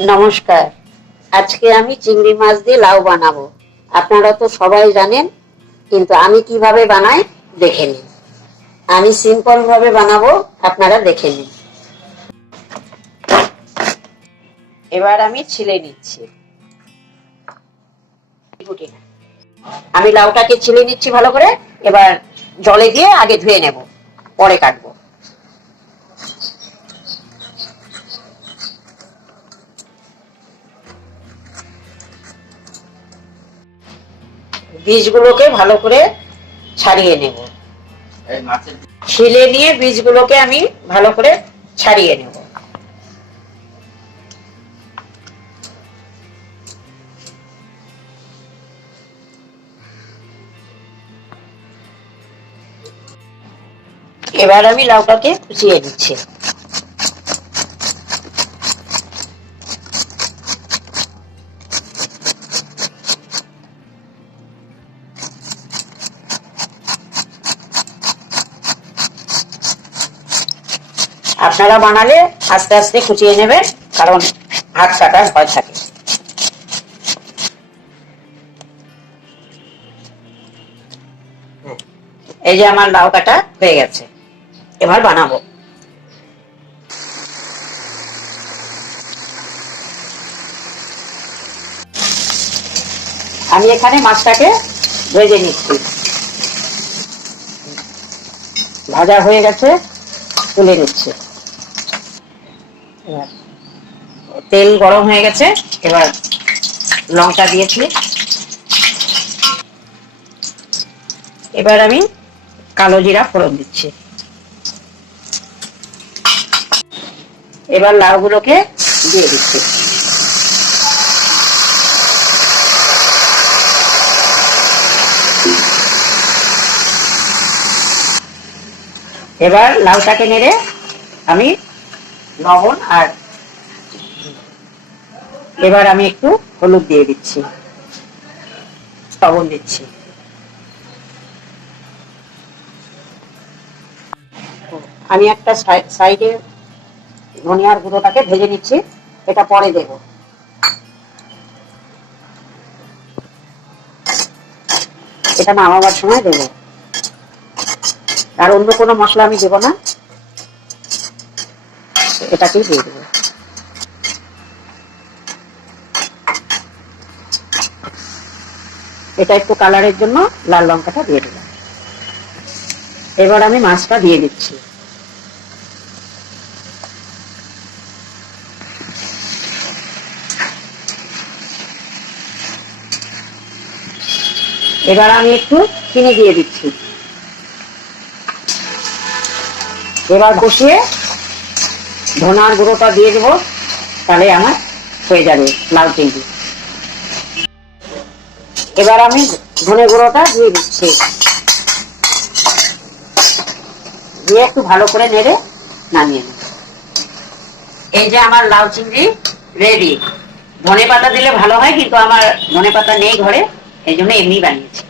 নমস্কার। আজকে আমি চিংড়ি মাছ দিয়ে লাউ বানাবো। আপনারা তো সবাই জানেন, কিন্তু আমি কিভাবে বানাই দেখে নিন। আমি সিম্পল ভাবে বানাবো, আপনারা দেখে নিন। এবার আমি ছিলে নিচ্ছি। আমি লাউটাকে ছিলে নিচ্ছি ভালো করে। এবার জলে দিয়ে আগে ধুয়ে নেব, পরে কাটবো। বীজগুলোকে ভালো করে ছাড়িয়ে নেব। ছিলে নিয়ে বীজগুলোকে আমি ভালো করে ছাড়িয়ে নেব। এবার আমি লাউটাকে কুচিয়ে দিচ্ছি। আপনারা বানালে আস্তে আস্তে কুচিয়ে নেবেন, কারণ হাত কাটার ভয় থাকে। এই যে আমার লাউ কাটা হয়ে গেছে, এবার বানাবো। আমি এখানে মাছটাকে ভেজে নিচ্ছি। ভাজা হয়ে গেছে, তুলে নিচ্ছি। তেল গরম হয়ে গেছে, এবার লঙ্কা দিয়েছি। এবার আমি কালো জিরা ফোড়ন দিচ্ছি। এবার লাউগুলোকে দিয়ে দিচ্ছি। এবার লাউটাকে নেড়ে আমি লবণ আর এবার আমি একটু হলুদ দিয়ে দিচ্ছি, লবণ দিচ্ছি। আমি একটা সাইডে ধনিয়ার গুঁড়োটাকে ভেজে নিচ্ছি, এটা পরে দেব। এটা নামাবার সময় দেব, আর অন্য কোনো মশলা আমি দেব না, এটাকেই দিয়ে দেবো। এটা একটু কালারের জন্য লাল লঙ্কাটা দিয়ে দিলাম। এবার আমি মাছটা দিয়ে দিচ্ছি। এবার আমি একটু চিনি দিয়ে দিচ্ছি। এবার কষিয়ে ধনার গুঁড়োটা দিয়ে দেবো, তাহলে আমার হয়ে যাবে লাউ চিংড়ি। এবার আমি ধনে গুঁড়োটা দিয়ে দিচ্ছি, দিয়ে একটু ভালো করে নেড়ে নামিয়ে নেব। এই যে আমার লাউ চিংড়ি রেডি। ধনে পাতা দিলে ভালো হয়, কিন্তু আমার ধনে পাতা নেই ঘরে, এই জন্য এমনি বানিয়েছি।